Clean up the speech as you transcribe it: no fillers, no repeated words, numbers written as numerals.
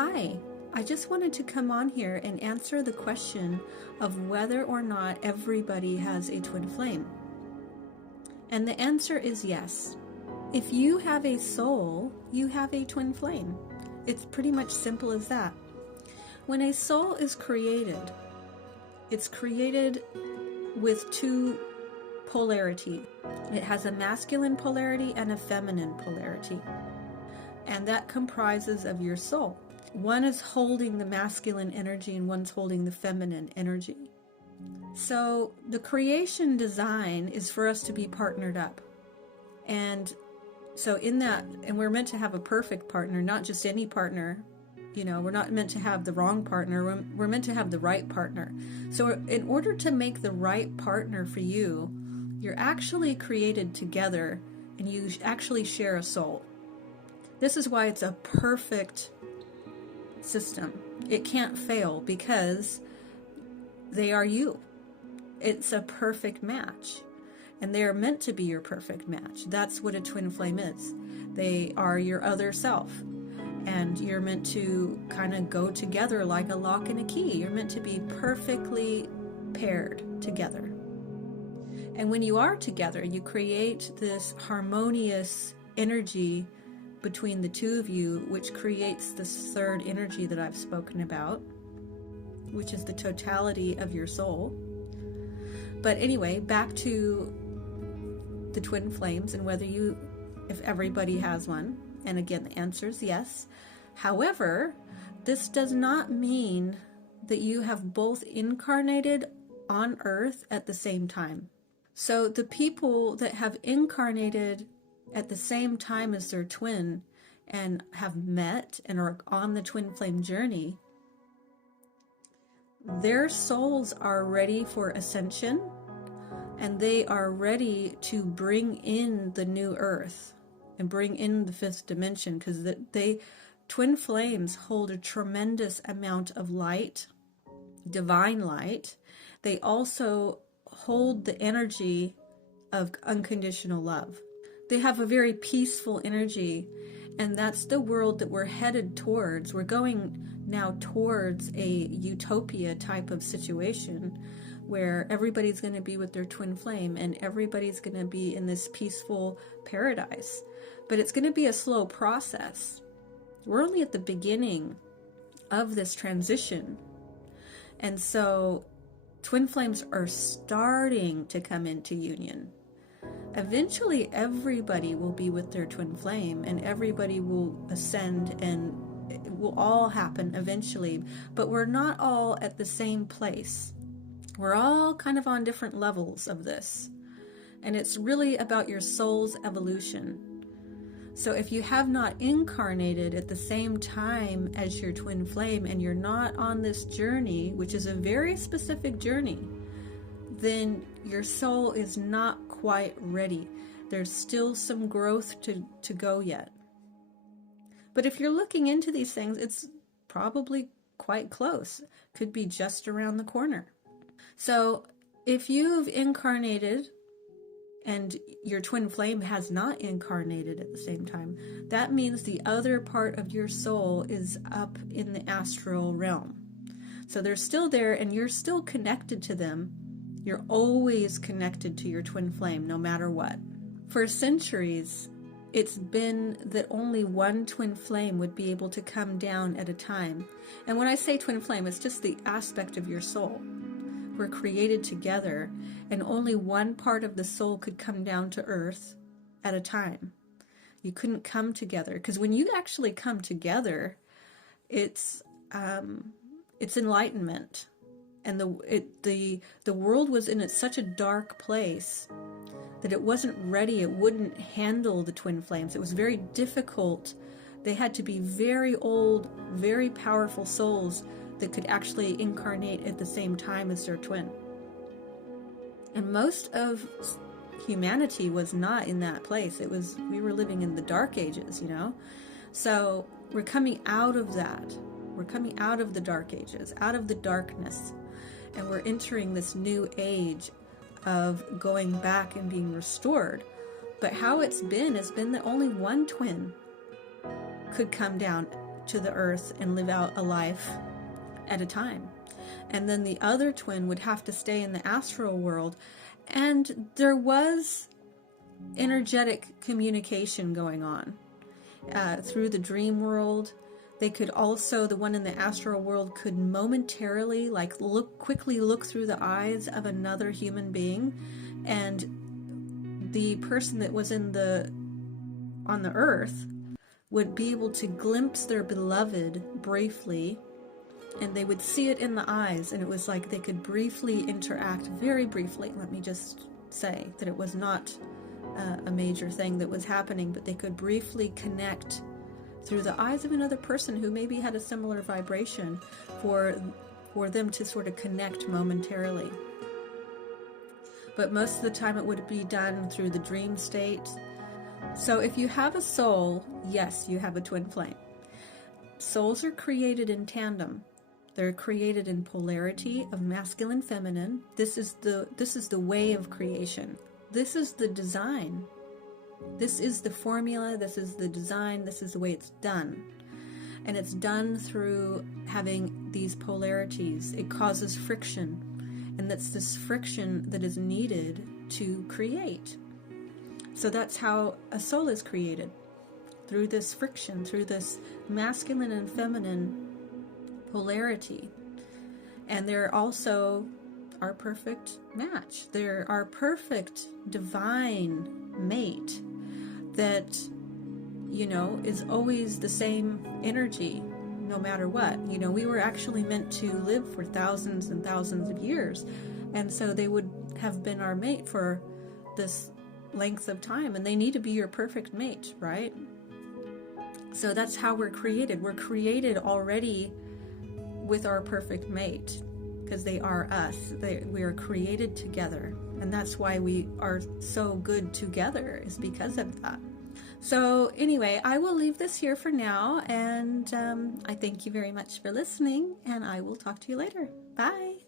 Hi, I just wanted to come on here and answer the question of whether or not everybody has a twin flame. And the answer is yes. If you have a soul, you have a twin flame. It's pretty much simple as that. When a soul is created, it's created with two polarity. It has a masculine polarity and a feminine polarity. And that comprises of your soul. One is holding the masculine energy and one's holding the feminine energy. So the creation design is for us to be partnered up. And so in that, and we're meant to have a perfect partner, not just any partner. You know, we're not meant to have the wrong partner. We're meant to have the right partner. So in order to make the right partner for you, you're actually created together and you actually share a soul. This is why it's a perfect system. It can't fail because they are you. It's a perfect match. And they are meant to be your perfect match. That's what a twin flame is. They are your other self. And you're meant to kind of go together like a lock and a key. You're meant to be perfectly paired together. And when you are together, you create this harmonious energy between the two of you, which creates this third energy that I've spoken about, which is the totality of your soul. But anyway, back to the twin flames and if everybody has one. And again, the answer is yes. However, this does not mean that you have both incarnated on Earth at the same time. So the people that have incarnated at the same time as their twin and have met and are on the twin flame journey, their souls are ready for ascension and they are ready to bring in the new earth and bring in the fifth dimension, because twin flames hold a tremendous amount of light, divine light. They also hold the energy of unconditional love. They have a very peaceful energy, and that's the world that we're headed towards. We're going now towards a utopia type of situation where everybody's going to be with their twin flame and everybody's going to be in this peaceful paradise. But it's going to be a slow process. We're only at the beginning of this transition. And so twin flames are starting to come into union. Eventually, everybody will be with their twin flame and everybody will ascend, and it will all happen eventually. But we're not all at the same place. We're all kind of on different levels of this. And it's really about your soul's evolution. So if you have not incarnated at the same time as your twin flame and you're not on this journey, which is a very specific journey, then your soul is not quite ready. There's still some growth to go yet. But if you're looking into these things, it's probably quite close. Could be just around the corner. So if you've incarnated and your twin flame has not incarnated at the same time, that means the other part of your soul is up in the astral realm. So they're still there and you're still connected to them. You're always connected to your twin flame, no matter what. For centuries, it's been that only one twin flame would be able to come down at a time. And when I say twin flame, it's just the aspect of your soul. We're created together, and only one part of the soul could come down to earth at a time. You couldn't come together, because when you actually come together, it's enlightenment. And the world was in such a dark place that it wasn't ready. It wouldn't handle the twin flames. It was very difficult. They had to be very old, very powerful souls that could actually incarnate at the same time as their twin. And most of humanity was not in that place. We were living in the dark ages, you know? So we're coming out of that. We're coming out of the dark ages, out of the darkness. And we're entering this new age of going back and being restored. But how it's been has been that only one twin could come down to the earth and live out a life at a time. And then the other twin would have to stay in the astral world. And there was energetic communication going on through the dream world. They could also, the one in the astral world could momentarily quickly look through the eyes of another human being, and the person that was on the earth would be able to glimpse their beloved briefly, and they would see it in the eyes, and it was like they could briefly interact, very briefly. Let me just say that it was not a major thing that was happening, but they could briefly connect through the eyes of another person who maybe had a similar vibration, for them to sort of connect momentarily. But most of the time it would be done through the dream state. So if you have a soul, yes, you have a twin flame. Souls are created in tandem. They're created in polarity of masculine, feminine. This is the way of creation. This is the design. This is the formula, this is the design, this is the way it's done. And it's done through having these polarities. It causes friction, and that's this friction that is needed to create. So that's how a soul is created, through this friction, through this masculine and feminine polarity. And they're also our perfect match. They're our perfect divine mate that, is always the same energy no matter what. We were actually meant to live for thousands and thousands of years, and so they would have been our mate for this length of time, and they need to be your perfect mate, right? So that's how we're created. We're created already with our perfect mate, because they are us. We are created together, and that's why we are so good together, is because of that. So anyway, I will leave this here for now, and I thank you very much for listening, and I will talk to you later. Bye.